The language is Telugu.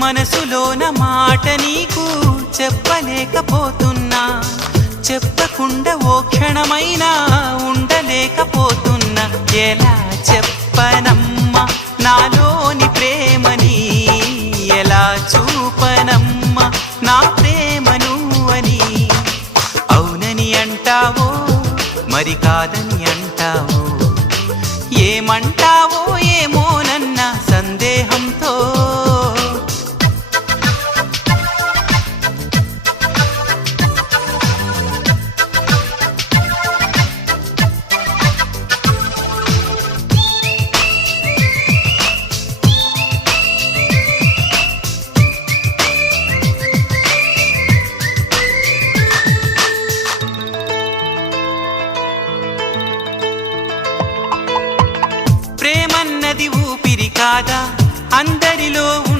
మనసులోన మాట నీకు చెప్పలేకపోతున్నా, చెప్పకుండా ఓ క్షణమైనా ఉండలేకపోతున్నా. ఎలా చెప్పనమ్మా నాలోని ప్రేమని